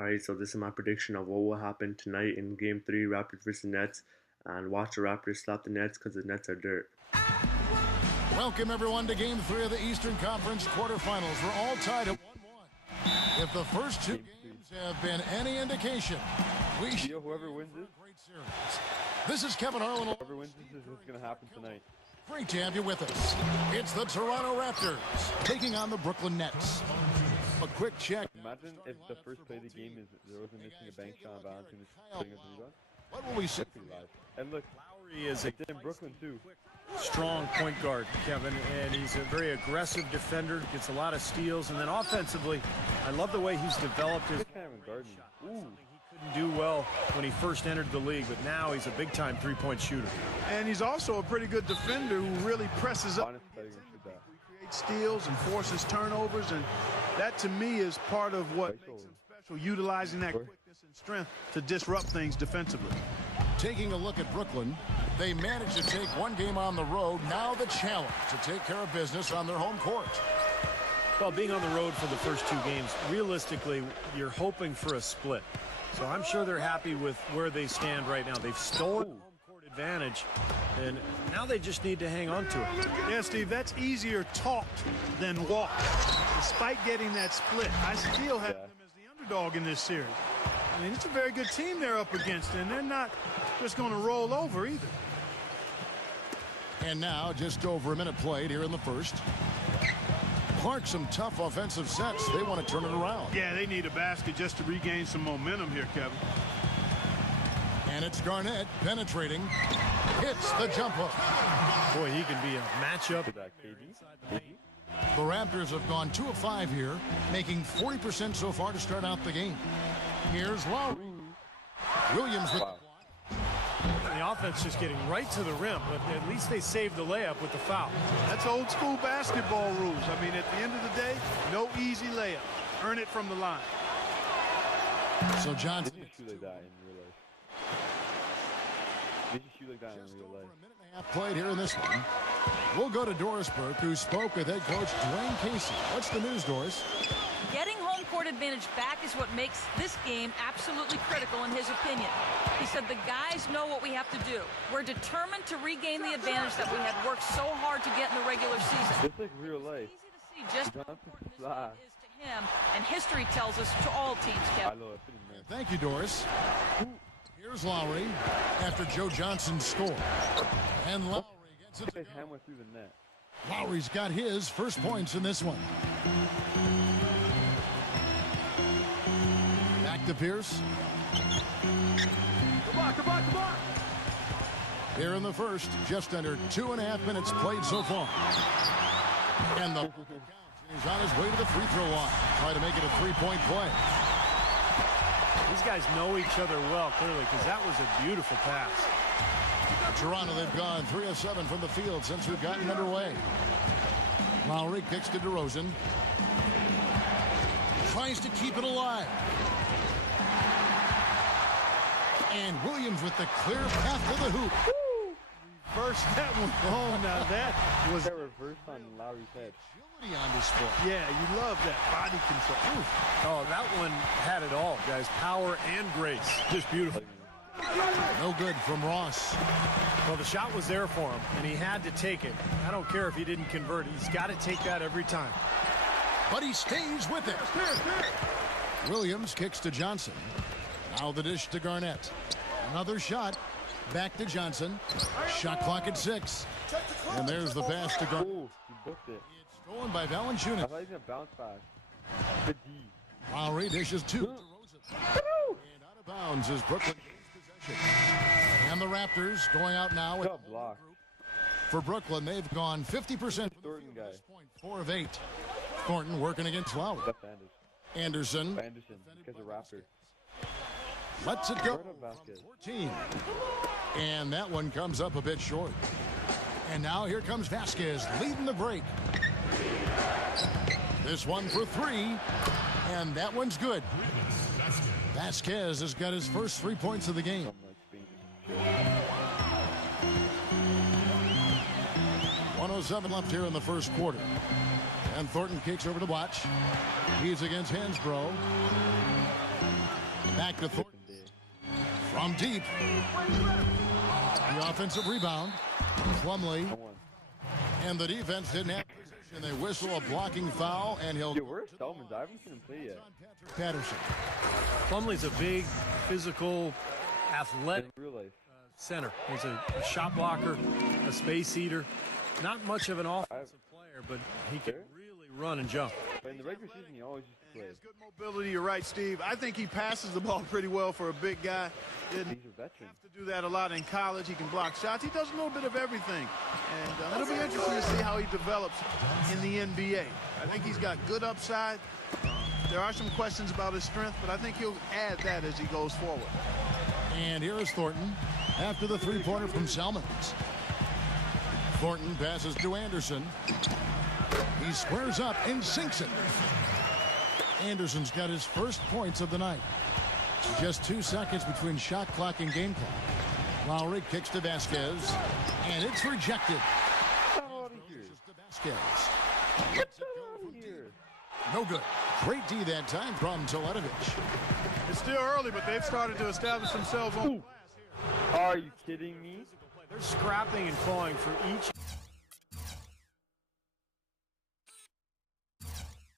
Alright, so this is my prediction of what will happen tonight in Game 3, Raptors versus Nets. And watch the Raptors slap the Nets because the Nets are dirt. Welcome, everyone, to Game 3 of the Eastern Conference quarterfinals. We're all tied at 1-1. If the first two games have been any indication, we should whoever wins it. Great series. This is Kevin Harlan. Whoever wins this is what's going to happen tonight. Great to have you with us. It's the Toronto Raptors taking on the Brooklyn Nets. A quick check. Imagine if the first play of the game is there wasn't missing a bank shot on Valentine. What will we see? And look, Lowry is a in Brooklyn too. Strong point guard, Kevin, and he's a very aggressive defender, gets a lot of steals, and then offensively, I love the way he's developed his Garden. Ooh. He couldn't do well when he first entered the league, but now he's a big-time three-point shooter. And he's also a pretty good defender who really presses up, creates steals and forces turnovers, and that to me is part of what makes him special, utilizing that quickness and strength to disrupt things defensively. Taking a look at Brooklyn, they managed to take one game on the road. Now the challenge to take care of business on their home court. Well, being on the road for the first two games, realistically, you're hoping for a split. So I'm sure they're happy with where they stand right now. They've stolen home court advantage, and now they just need to hang on to it. Yeah, Steve, that's easier talked than walked. Despite getting that split, I still have them as the underdog in this series. I mean, it's a very good team they're up against, and they're not just going to roll over either. And now, just over a minute played here in the first. Clark, some tough offensive sets. They want to turn it around. Yeah, they need a basket just to regain some momentum here, Kevin. And it's Garnett penetrating. Hits the jump hook. Boy, he can be a matchup. The Raptors have gone 2 of 5 here, making 40% so far to start out the game. Here's Lowry. Williams with the block. The offense just getting right to the rim, but at least they saved the layup with the foul. That's old school basketball rules. I mean, at the end of the day, no easy layup. Earn it from the line. So Johnson. They shoot like that in real life. They shoot like that in real life. A minute and a half played here in this one. We'll go to Doris Burke, who spoke with head coach Dwayne Casey. What's the news, Doris? Getting home court advantage back is what makes this game absolutely critical in his opinion. He said the guys know what we have to do. We're determined to regain the advantage that we had worked so hard to get in the regular season. It's like real life. It's easy to see just how important this game is to him, and history tells us to all teams, Kevin. Thank you, Doris. Here's Lowry after Joe Johnson's score. And Lowry gets it. Hammer through the net. Lowry's got his first points in this one. Back to Pierce. Come on, come on, come on. Here in the first, just under 2.5 minutes played so far. And the he's on his way to the free throw line. Try to make it a three-point play. These guys know each other well, clearly, because that was a beautiful pass. Toronto, they've gone 3 of 7 from the field since we've gotten underway. Lowry kicks to DeRozan. Tries to keep it alive. And Williams with the clear path to the hoop. Woo! First that one home. Now that was a reverse on Lowry's head. Agility on display. Yeah, you love that body control. Ooh. Oh, that one had it all, guys. Power and grace. Just beautiful. No good from Ross. Well, the shot was there for him, and he had to take it. I don't care if he didn't convert. He's got to take that every time. But he stays with it. Williams kicks to Johnson. Now the dish to Garnett. Another shot. Back to Johnson. Shot clock at 6. And there's the pass to Garnett. Oh, he booked it. It's stolen by Valanciunas. I thought he was going to bounce back. The D. Lowry dishes 2. And out of bounds as Brooklyn gains possession. And the Raptors going out now. With block. For Brooklyn, they've gone 50%. Thornton guy. 4 of 8. Thornton working against Lowry. That's Anderson. Anderson, because of Raptor. Lets it go. 14. And that one comes up a bit short. And now here comes Vasquez leading the break. This one for 3. And that one's good. Vasquez has got his first 3 points of the game. 1:07 left here in the first quarter. And Thornton kicks over to Watch. He's against Hansbrough. Back to Thornton. From deep. The offensive rebound. Plumlee. And the defense didn't have position. They whistle a blocking foul, and he'll... Yo, where's Selmans? I haven't seen him play yet. Patterson. Plumlee's a big, physical, athletic In real life. center. He's a shot blocker, a space eater. Not much of an offensive player, but he can really run and jump. But in the regular season, he always used to play. He has good mobility. You're right, Steve. I think he passes the ball pretty well for a big guy. Didn't He's a veteran. have to do that a lot in college. He can block shots. He does a little bit of everything. And it'll be interesting to see how he develops in the NBA. I think he's got good upside. There are some questions about his strength, but I think he'll add that as he goes forward. And here is Thornton after the three-pointer from Selmans. Thornton passes to Anderson. He squares up and sinks it. Anderson's got his first points of the night. Just 2 seconds between shot clock and game clock. Lowry kicks to Vasquez, and it's rejected. Out of here. Vasquez. Get out of here. No good. Great D that time from Teletovic. It's still early, but they've started to establish themselves on the glass here. Are you kidding me? They're scrapping and clawing for each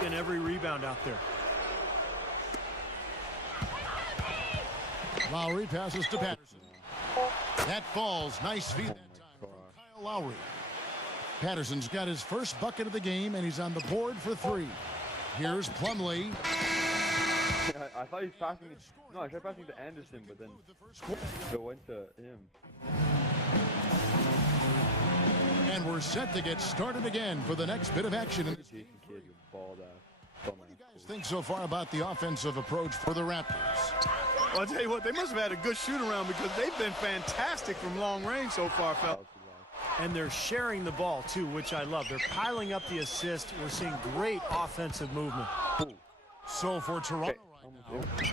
and every rebound out there. Lowry passes to Patterson. That falls. Nice feed that time from Kyle Lowry. Patterson's got his first bucket of the game, and he's on the board for 3. Here's Plumlee. I thought he was passing it. No, I tried passing to Anderson, but then it went to him. And we're set to get started again for the next bit of action. Jason Kidd, you bald ass. What do you guys think so far about the offensive approach for the Raptors? Well, I'll tell you what, they must have had a good shoot-around because they've been fantastic from long range so far, fellas. And they're sharing the ball, too, which I love. They're piling up the assist. We're seeing great offensive movement. So for Toronto right now,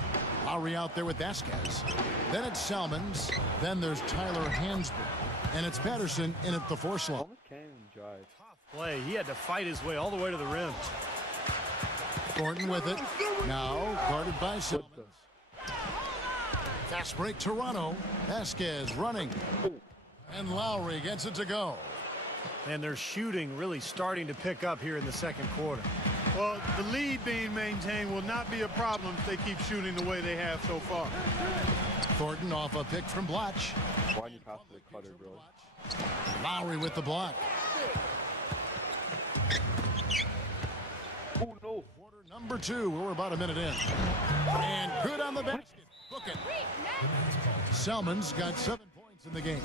Lowry out there with Vasquez. Then it's Selmans. Then there's Tyler Hansbrough. And it's Patterson in at the 4 slot. Almost can't even drive. Play. He had to fight his way all the way to the rim. Thornton with it. Now guarded by Selmans. Fast break Toronto. Vasquez running. And Lowry gets it to go. And their shooting really starting to pick up here in the second quarter. Well, the lead being maintained will not be a problem if they keep shooting the way they have so far. Thornton off a pick from Blotch. Why didn't you pass to the cutter, bro? Lowry with the block. Oh, no. Quarter number 2. We're about a minute in. And good on the basket. Book it. Selmans got 7 points in the game.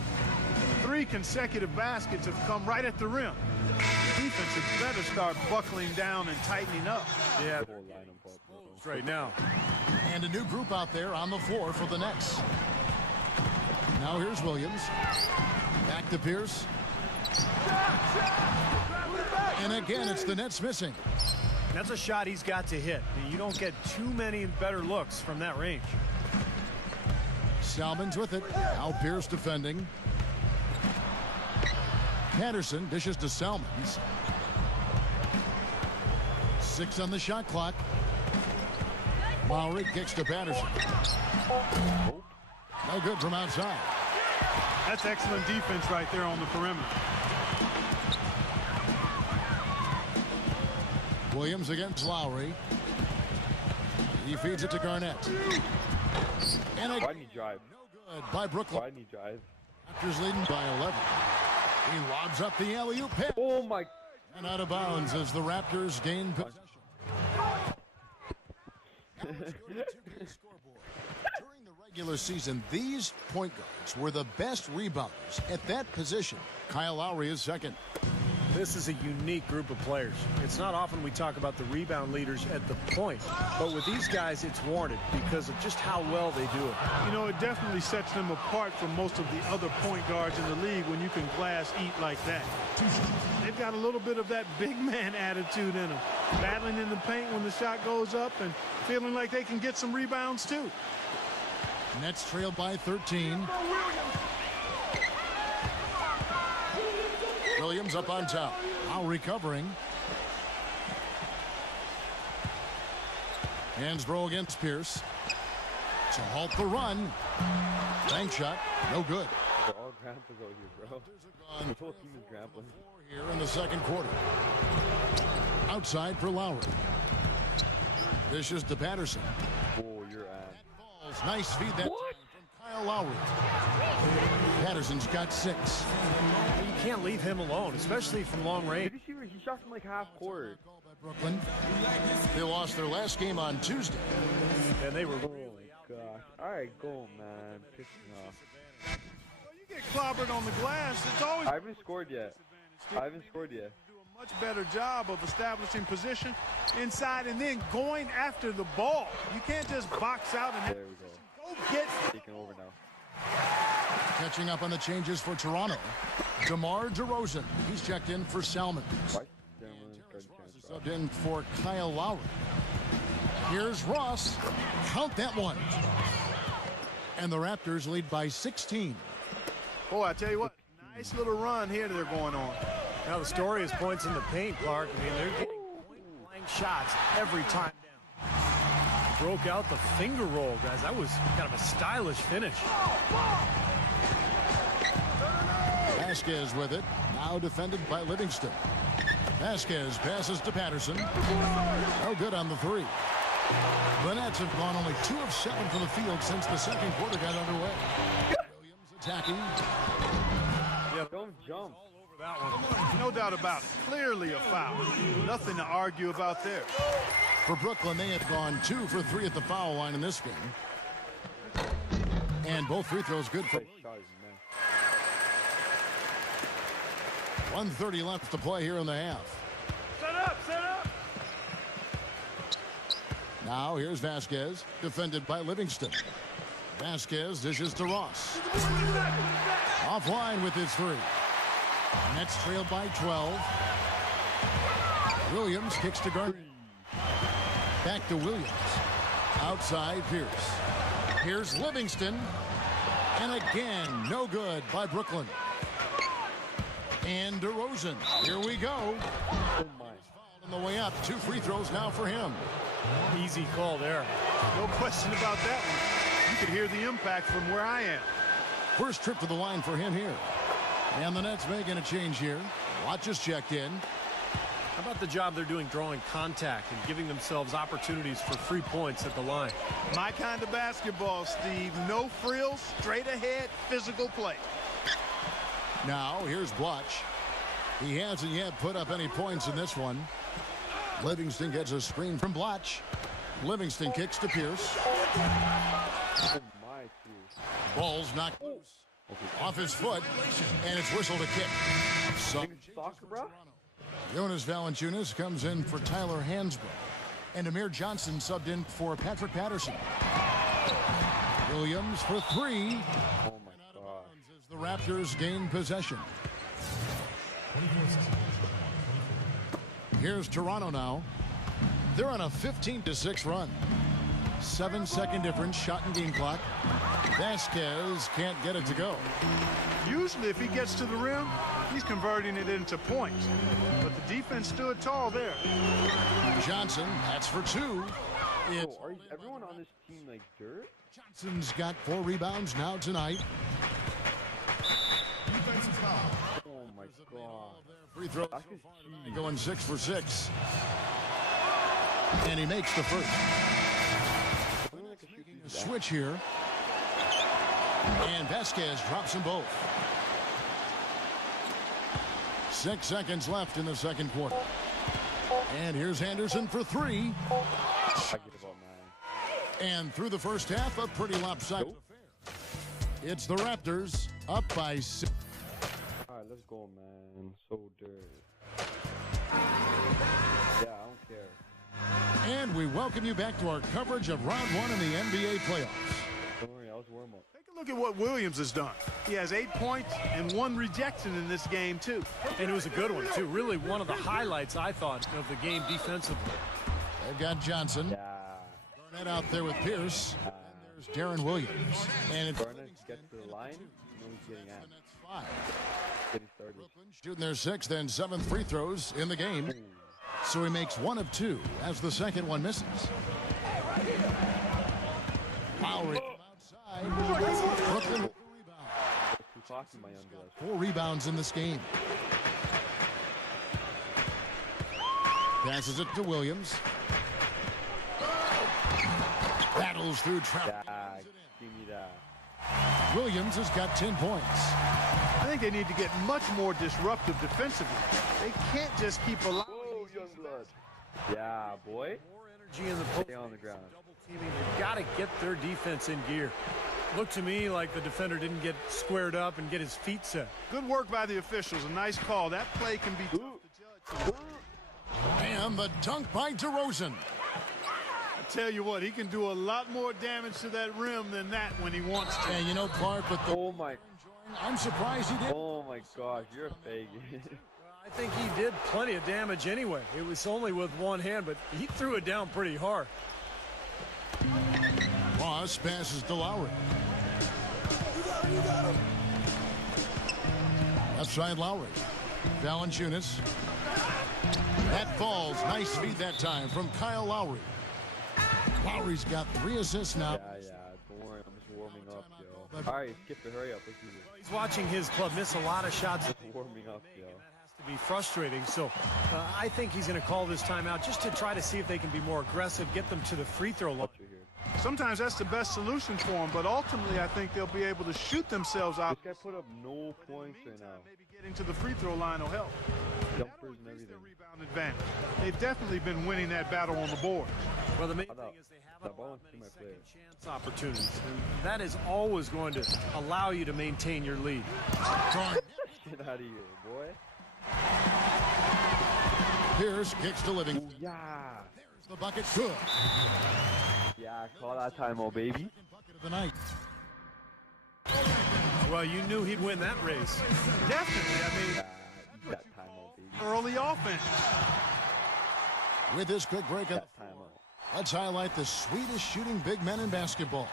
3 consecutive baskets have come right at the rim. The defense had better start buckling down and tightening up. Yeah, The whole lineup up, bro. right now. And a new group out there on the floor for the Nets. Now here's Williams. Back to Pierce. And again, it's the Nets missing. That's a shot he's got to hit. You don't get too many better looks from that range. Selmans with it. Now Pierce defending. Patterson dishes to Selmans. 6 on the shot clock. Lowry kicks to Patterson. No good from outside. That's excellent defense right there on the perimeter. Williams against Lowry. He feeds it to Garnett. And Why again, didn't he drive? no good by Brooklyn. Why didn't he drive? Raptors leading by 11. He lobs up the alley-oop pass. Oh, my. And out of bounds as the Raptors gain possession. Now let's go to the scoreboard. During the regular season, these point guards were the best rebounders at that position. Kyle Lowry is second. This is a unique group of players. It's not often we talk about the rebound leaders at the point, but with these guys, it's warranted because of just how well they do it. You know, it definitely sets them apart from most of the other point guards in the league when you can glass eat like that. They've got a little bit of that big man attitude in them, battling in the paint when the shot goes up and feeling like they can get some rebounds too. Nets trail by 13. Williams up on top. Now recovering. Hansbrough against Pierce. to halt the run. Bank shot, no good. They're all grandpas out here, bro. The whole team is grandpas. Here in the second quarter. Outside for Lowry. This is to Patterson. Oh, your ass. Nice feed that time from Kyle Lowry. Patterson's got 6. You can't leave him alone, especially from long range. Did you see where he shot from like half court? Brooklyn. They lost their last game on Tuesday. And they were Oh my gosh. Alright, go, man. Piss me off. Well, you get clobbered on the glass. It's always. I haven't scored yet. I haven't scored yet. Do a much better job of establishing position inside and then going after the ball. You can't just box out and There we go. go get. Taking over now. Catching up on the changes for Toronto. DeMar DeRozan. He's checked in for Salmon. What? Subbed in for Kyle Lowry. Here's Ross. Count that one. And the Raptors lead by 16. Boy, I tell you what, nice little run here they're going on. Now the story is points in the paint, Clark. I mean, they're getting point-blank shots every time down. Broke out the finger roll, guys. That was kind of a stylish finish. Vasquez with it. Now defended by Livingston. Vasquez passes to Patterson. No good on the 3. The Nets have gone only 2 of 7 from the field since the second quarter got underway. Williams attacking. Yeah, Don't jump. all over that one. No doubt about it. Clearly a foul. Nothing to argue about there. For Brooklyn, they have gone 2 for 3 at the foul line in this game. And both free throws good for Nice shot, man. 1:30 left to play here in the half. Set up, set up. Now here's Vasquez, defended by Livingston. Vasquez dishes to Ross. Offline with his 3. Nets trailed by 12. Williams kicks to Garnett. Back to Williams. Outside Pierce. Here's Livingston. And again, no good by Brooklyn. And DeRozan. Here we go. Oh my. On the way up, 2 free throws now for him. Easy call there. No question about that one. You could hear the impact from where I am. First trip to the line for him here. And the Nets making a change here. Watch is checked in. How about the job they're doing drawing contact and giving themselves opportunities for free points at the line? My kind of basketball, Steve. No frills, straight ahead, physical play. Now, here's Blotch. He hasn't yet put up any points in this one. Livingston gets a screen from Blotch. Livingston kicks to Pierce. Oh my, Pierce. Ball's knocked loose. Off his foot, and it's whistled a kick. So, Soccer, bro? Jonas Valanciunas comes in for Tyler Hansbrough. And Amir Johnson subbed in for Patrick Patterson. Williams for 3. Oh my god. As the Raptors gain possession. Here's Toronto now. They're on a 15-6 run. 7-second difference, shot and game clock. Vasquez can't get it to go. Usually, if he gets to the rim, he's converting it into points. But the defense stood tall there. Johnson, that's for 2. It's Oh, are everyone on this team like dirt? Johnson's got 4 rebounds now tonight. Oh my god. Free throw That's his key. going 6 for 6. And he makes the first. Someone that can shoot these Switch here. And Vasquez drops them both. 6 seconds left in the second quarter. And here's Anderson for 3. I get about, man. And through the first half, a pretty lopsided affair. It's the Raptors up by 6. Alright, let's go, man. So dirt. Yeah, I don't care. And we welcome you back to our coverage of round 1 in the NBA playoffs. Don't worry, I was warm up. Take a look at what Williams has done. He has 8 points and 1 rejection in this game, too. And it was a good one, too. Really one of the highlights, I thought, of the game defensively. They've got Johnson. Yeah. Garnett out there with Pierce. And there's Darren Williams. And it's Garnett gets to the line. You know he's getting at. 5. Getting started. Shooting their 6th and 7th free throws in the game. So he makes 1 of 2 as the second one misses. Lowry outside. Brooklyn with the rebound. Too cocky, my young blood. 4 rebounds in this game. Passes it to Williams. Battles through traffic. Yeah, give me that. Williams has got 10 points. I think they need to get much more disruptive defensively. They can't just keep allowing. Whoa, young blood. Yeah, boy. More energy in the post. Stay on the ground. Double teaming. They've got to get their defense in gear. Looked to me like the defender didn't get squared up and get his feet set. Good work by the officials. A nice call. That play can be tough to judge. And the dunk by DeRozan. I tell you what, he can do a lot more damage to that rim than that when he wants to. And you know, Clark, with the Oh my. I'm surprised he did. Oh my gosh, you're a fake. I think he did plenty of damage anyway. It was only with one hand, but he threw it down pretty hard. Ross passes to Lowry. Left side Lowry. Valanciunas. That falls. Nice feed that time from Kyle Lowry. Lowry's got 3 assists now. Yeah, don't worry, I'm just warming up, yo. Alright, Skip it, hurry up, let's do this. He's watching his club miss a lot of shots. Warming up, yo. To be frustrating, so I think he's going to call this timeout just to try to see if they can be more aggressive, get them to the free throw line. Sometimes that's the best solution for them, but ultimately I think they'll be able to shoot themselves out. This guy put up no points right now. Maybe getting to the free throw line will help. Jumpers and everything. Rebound advantage. They've definitely been winning that battle on the board. Well, the main How thing about is they that haven't ball allowed to many my player? second chance opportunities. And that is always going to allow you to maintain your lead. Get out of here, boy. Pierce kicks to Livingston. Ooh, yeah. There's the bucket. Good. Yeah, call that time, oh baby. Bucket of the night. Well, you knew he'd win that race. Definitely. I mean, Yeah, that time, oh baby. early offense. With this quick break of That time, oh. let's highlight the sweetest shooting big men in basketball.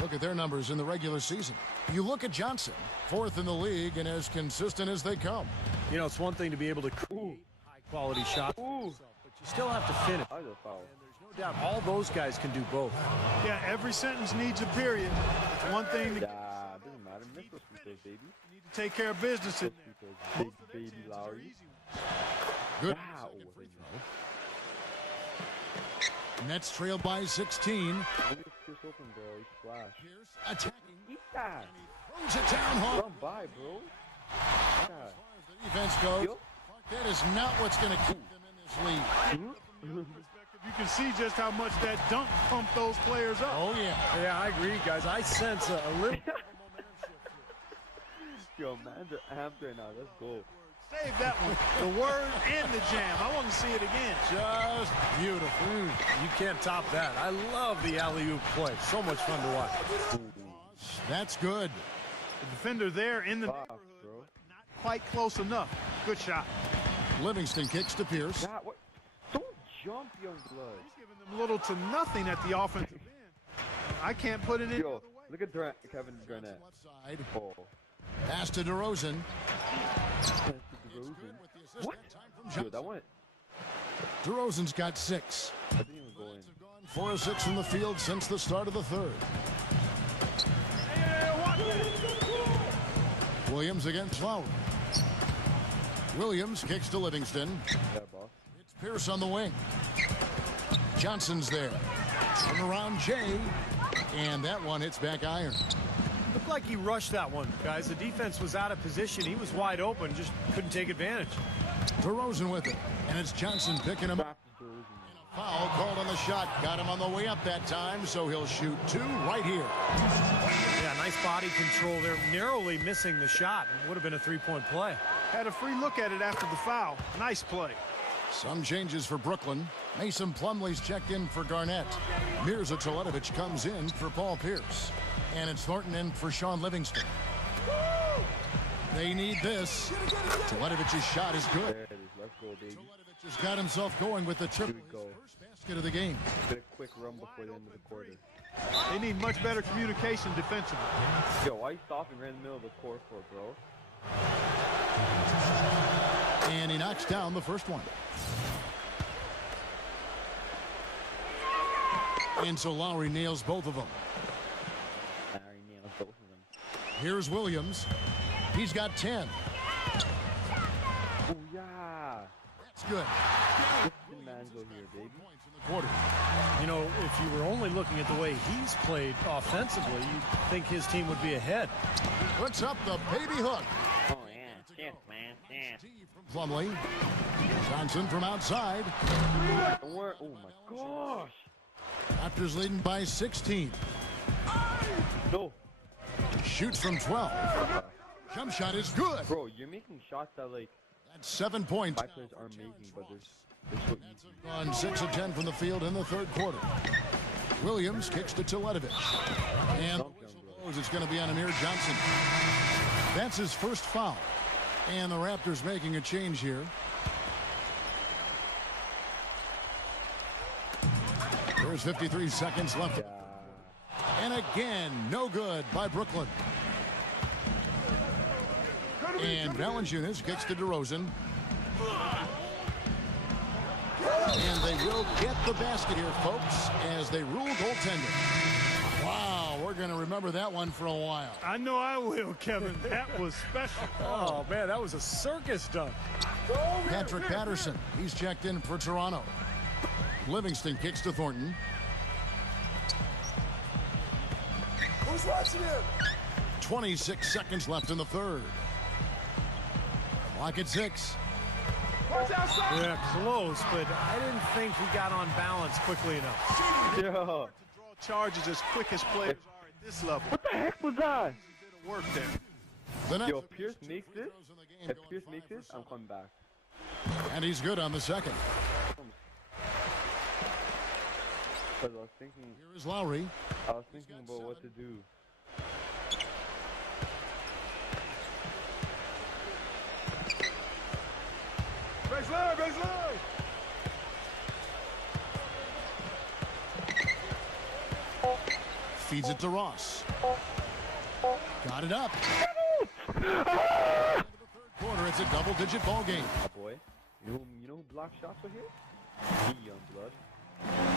Look at their numbers in the regular season. You look at Johnson, 4th in the league and as consistent as they come. You know, it's one thing to be able to create high-quality shots, but you still have to finish. I was a foul. There's no doubt all those guys can do both. Yeah, every sentence needs a period. It's one thing to Yeah, doesn't matter. Miss those free throws, baby. take care of business. Free throws, big baby Lowry. Good. Wow. Nets trail by 16. Look at Pierce open, bro. He's flash. Pierce attacking. Eat that. Throws it down hard. Run by, bro. Yeah. The defense goes. That is not what's going to keep them in this league. You can see just how much that dunk pumped those players up. Oh, yeah. Yeah, I agree, guys. I sense a little Yo, man's are amped right now. Let's go. Save that one. The word and the jam. I want to see it again. Just beautiful. You can't top that. I love the alley-oop play. So much fun to watch. That's good. The defender there in the Box, neighborhood, bro. but not quite close enough. Good shot. Livingston kicks to Pierce. God, what? Don't jump, young blood. He's giving them little to nothing at the offensive end. I can't put it in. Yo, look at Kevin Garnett. Left side. Oh. Pass to DeRozan. What? Dude, that one. DeRozan's got 6. I didn't even go in. 4 of 6 from the field since the start of the third. Williams against Lowry. Williams kicks to Livingston. Yeah, boss. It's Pierce on the wing. Johnson's there. Turn around Jay. And that one hits back iron. Looked like he rushed that one, guys. The defense was out of position. He was wide open, just couldn't take advantage. DeRozan with it. And it's Johnson picking him up. Foul called on the shot. Got him on the way up that time, so he'll shoot 2 right here. Yeah, nice body control there. Narrowly missing the shot. It would have been a three-point play. Had a free look at it after the foul. Nice play. Some changes for Brooklyn. Mason Plumlee's checked in for Garnett. Mirza Teletovic comes in for Paul Pierce. And it's Thornton in for Sean Livingston. They need this. Teletovic's shot is good. There it is. Let's go, baby. Teletovic has got himself going with the triple. Here we go. First basket of the game. Get a quick run before the end of the quarter. They need much better communication defensively. Yo, why you stopping right in the middle of the court for, bro? And he knocks down the first one. And so Lowry nails both of them. Here's Williams. He's got 10. Oh, yeah. That's good. Justin Manzo here, baby. Points in the quarter. You know, if you were only looking at the way he's played offensively, you'd think his team would be ahead. Puts up the baby hook. Oh, yeah. Yes, man. Yes. Plumlee. Johnson from outside. Don't worry. Oh, my gosh. Raptors leading by 16. No. Shoots from 12. Jump shot is good. Bro, you're making shots that, like, That's 7 points. five players aren't making, but they're so easy. On 6 of 10 from the field in the third quarter. Williams kicks to Teletovic. And the whistle blows. It's going to be on Amir Johnson. That's his first foul. And the Raptors making a change here. There's 53 seconds left. And again, no good by Brooklyn. And Valanciunas kicks to DeRozan. And they will get the basket here, folks, as they rule goaltending. Wow, we're going to remember that one for a while. I know I will, Kevin. That was special. Oh, man, that was a circus dunk. Patrick Patterson, he's checked in for Toronto. Livingston kicks to Thornton. Who's watching him? 26 seconds left in the third. Clock at 6. Yeah, close, but I didn't think he got on balance quickly enough. Yo. To draw charges as quick as players are at this level. What the heck was that? Work there. The Nets Yo, if Pierce makes this, I'm coming back. and he's good on the second. Because I was thinking Here is Lowry. about what to do. Baseline. Feeds it to Ross. Got it up. Quarter, it's a double-digit ball game. Oh boy. You know who blocked shots over here? Me, young blood.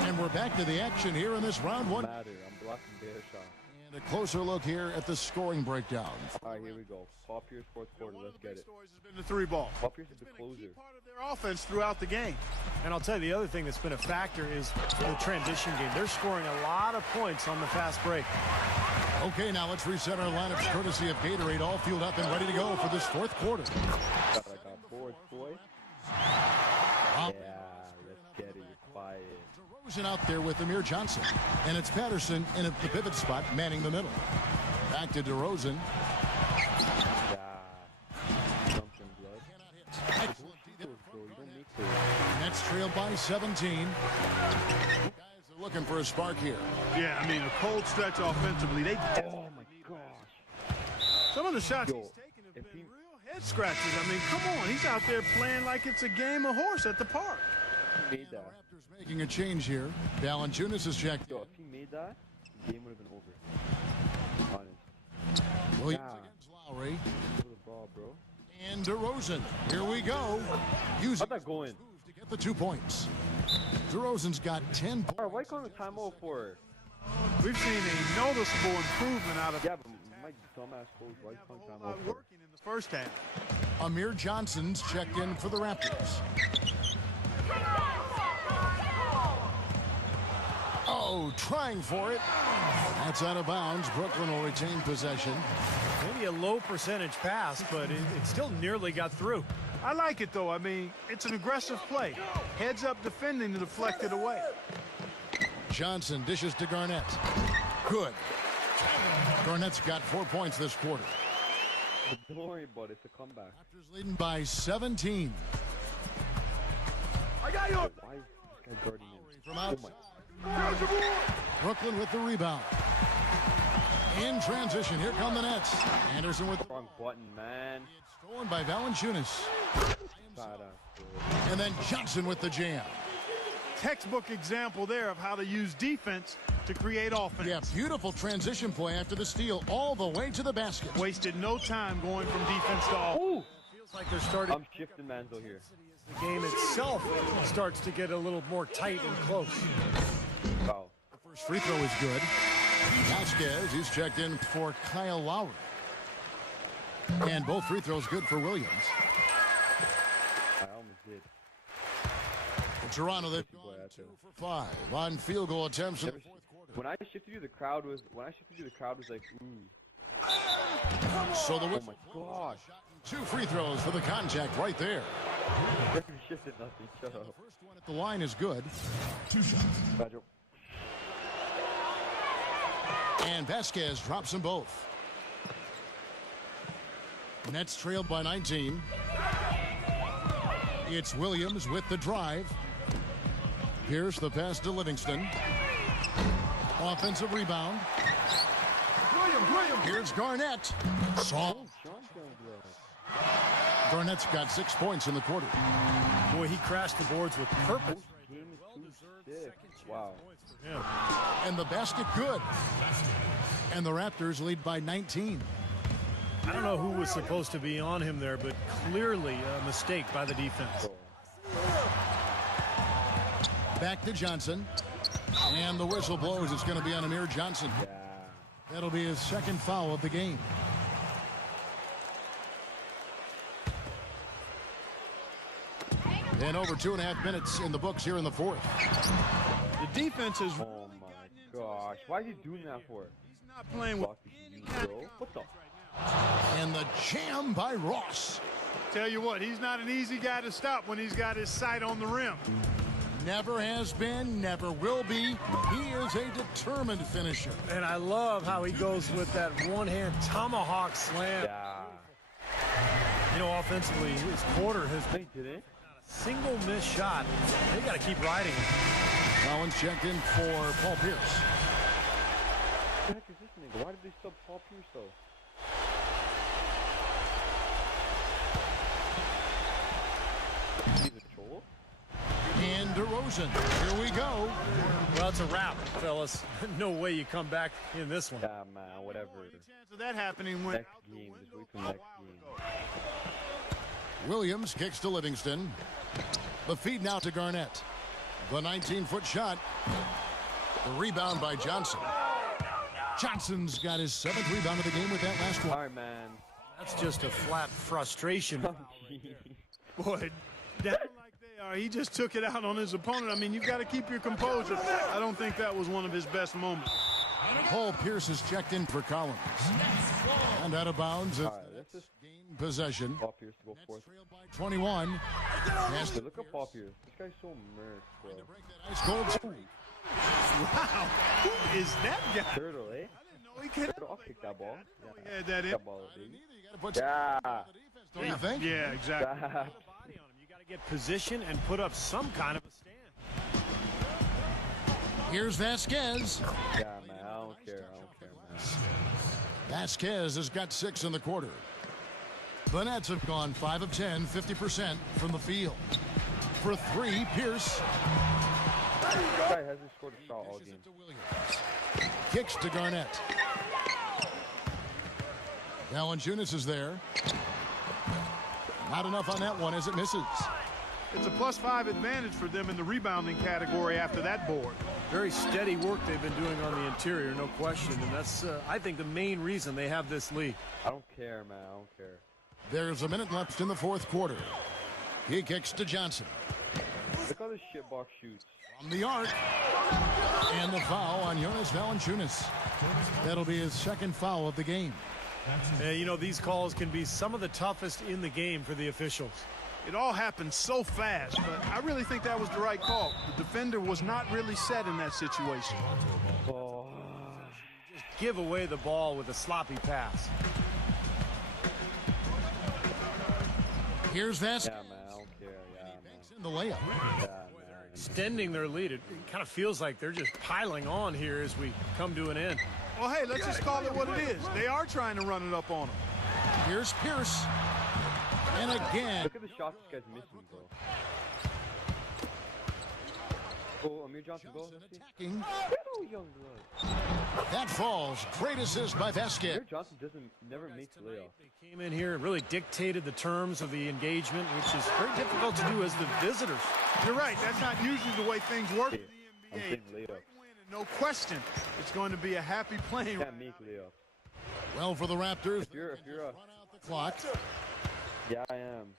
And we're back to the action here in this round one. Matter. I'm blocking their shot. And a closer look here at the scoring breakdown. All right, here we go. Paul Pierce, fourth quarter. Let's get it. Stories has been the three ball. Paul Pierce is the closer. Part of their offense throughout the game. And I'll tell you, the other thing that's been a factor is the transition game. They're scoring a lot of points on the fast break. Okay, now let's reset our lineups courtesy of Gatorade, all fueled up and ready to go for this fourth quarter. I got bored, boy. Yeah, let's get it. You're quiet. DeRozan out there with Amir Johnson. And it's Patterson in at the pivot spot, manning the middle. Back to DeRozan. Yeah. Something, blood. Excellent Bro, you don't make this. Nets trailed by 17. Guys are looking for a spark here. Yeah, I mean, a cold stretch offensively. They Oh my gosh. some of the shots Yo, he's taken have if been he- real head scratches. I mean, come on. He's out there playing like it's a game of horse at the park. He made that. Raptors making a change here. Valanciunas is checked. Yo, if he made that, the game would have been over. Honest. Williams Yeah. against Lowry. Give the ball, bro. And DeRozan. Here we go. Using How'd that go in? moves to get the 2 points. DeRozan's got 10 points. Alright, why calling the timeout for? We've seen a noticeable improvement out of Yeah, but my dumbass coach, why calling a timeout lot for? working in the first half. Amir Johnson's checked in for the Raptors. Oh, trying for it. That's out of bounds. Brooklyn will retain possession. Maybe a low percentage pass, but it still nearly got through. I like it, though. I mean, it's an aggressive play. Heads up defending to deflect it away. Johnson dishes to Garnett. Good. Garnett's got 4 points this quarter. Don't worry about it, it's a comeback. Raptors leading by 17. I got you. Why is this guy guarding him? From Oh outside. my. Brooklyn with the rebound. In transition, here come the Nets. Anderson with the Wrong button, man. stolen by Valanciunas. Badass, bro. And then Johnson with the jam. Textbook example there of how to use defense to create offense. Yeah, beautiful transition play after the steal all the way to the basket. Wasted no time going from defense to offense. Ooh! Feels like they're starting. I'm shifting Manzo here. The game itself starts to get a little more tight and close. Wow. First free throw is good. Vasquez, he's checked in for Kyle Lowry. And both free throws good for Williams. I almost did. In Toronto, they've gone 2 for 5 on field goal attempts in the fourth quarter. When I shifted you, the crowd was like, ooh. So the Oh whistle. my gosh. 2 free throws for the contact right there. Shifted nothing. Shut up. First one at the line is good. 2 shots. Bad joke. And Vasquez drops them both. Nets trailed by 19. It's Williams with the drive. Pierce the pass to Livingston. Offensive rebound. Here's Garnett. Garnett's got 6 points in the quarter. Boy, he crashed the boards with purpose. Wow. And the basket good. And the Raptors lead by 19. I don't know who was supposed to be on him there, but clearly a mistake by the defense. Back to Johnson. And the whistle blows. It's going to be on Amir Johnson. That'll be his second foul of the game. And over 2.5 minutes in the books here in the fourth. The defense is. Oh my gosh. Why is he doing that for? He's not playing with. What the? And the jam by Ross. Tell you what, he's not an easy guy to stop when he's got his sight on the rim. Never has been, never will be. He is a determined finisher. And I love how he goes with that one-hand tomahawk slam. Yeah. You know, offensively, his quarter has been Did it? a single missed shot. They got to keep riding him. Collins checked in for Paul Pierce. What the heck is this nigga? Why did they sub Paul Pierce though? He's a troll? And DeRozan. Here we go. Well, it's a wrap, fellas. No way you come back in this one. Yeah, man, whatever. Chance of that happening when. Next game, just wait till next game. Williams kicks to Livingston. The feed now to Garnett. The 19-foot shot. The rebound by Johnson. Johnson's got his 7th rebound of the game with that last one. All right, man. That's just a flat frustration. Boy, down like they are, he just took it out on his opponent. I mean, you've got to keep your composure. I don't think that was one of his best moments. Paul Pierce is checked in for Collins. And out of bounds. All right, let's just Gain possession. Paul Pierce to go fourth. Trailed by 21. Has Hey, look at Paul Pierce. This guy's so merc, bro. ice cold streak. Wow, who is that guy? Turtle, eh? I didn't know he could. Turtle, I'll kick that ball. He Yeah, had that in. that ball, baby. Yeah. Yeah. Don't you think? Yeah, exactly. Body on him. You got to get position and put up some kind of a stand. Here's Vasquez. Yeah, man. I don't care, man. Vasquez has got 6 in the quarter. The Nets have gone 5 of 10, 50% from the field. For 3, Pierce. This guy hasn't scored a shot all game. Kicks to Garnett. Valanciunas is there. Not enough on that one as it misses. It's a +5 advantage for them in the rebounding category after that board. Very steady work they've been doing on the interior, no question. And that's, I think, the main reason they have this lead. I don't care, man. I don't care. There's a minute left in the fourth quarter. He kicks to Johnson. Look how this shitbox shoots. From the arc. And the foul on Jonas Valanciunas. That'll be his 2nd foul of the game. You know, these calls can be some of the toughest in the game for the officials. It all happened so fast, but I really think that was the right call. The defender was not really set in that situation. Oh. Give away the ball with a sloppy pass. Here's Vasquez. Yeah, man. I don't care. Yeah, man. In the layup. Yeah, man. Extending their lead. It kind of feels like they're just piling on here as we come to an end. Well, hey, let's just call it what it is. They are trying to run it up on him. Here's Pierce. And again. Look at the shots this guy's missing, bro. Oh, Amir Johnson, go. Attacking. Oh, young blood. That falls. Great assist by Vasquez. Amir Johnson never makes the layoff. They came in here and really dictated the terms of the engagement, which is very difficult to do as the visitors. You're right. That's not usually the way things work in I'm the NBA. saying layup. No question, it's going to be a happy playing. Can't make layup. Well, for the Raptors, If you're Clock. Yeah, I am.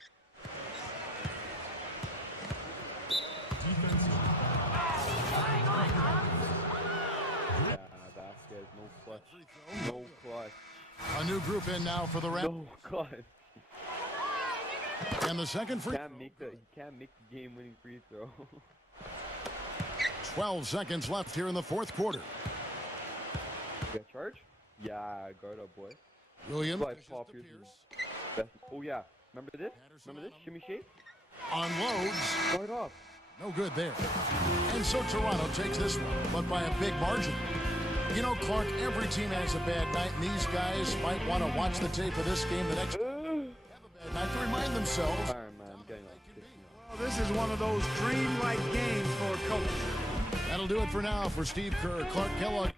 Yeah, basket. No clutch. No clutch. A new group in now for the Raptors. No clutch. And the second free. He can't make the game-winning free throw. 12 seconds left here in the fourth quarter. Get charge? Yeah, guard up, boy. Williams. Oh yeah, remember this? Remember this? Shimmy shake? Unloads. Guard up. No good there. And so Toronto takes this one, but by a big margin. You know, Clark, every team has a bad night, and these guys might want to watch the tape of this game the next have a bad night to remind themselves. Alright, man, I'm getting like 6 now. Well, this is one of those dreamlike games for a coach. That'll do it for now for Steve Kerr, Clark Kellogg.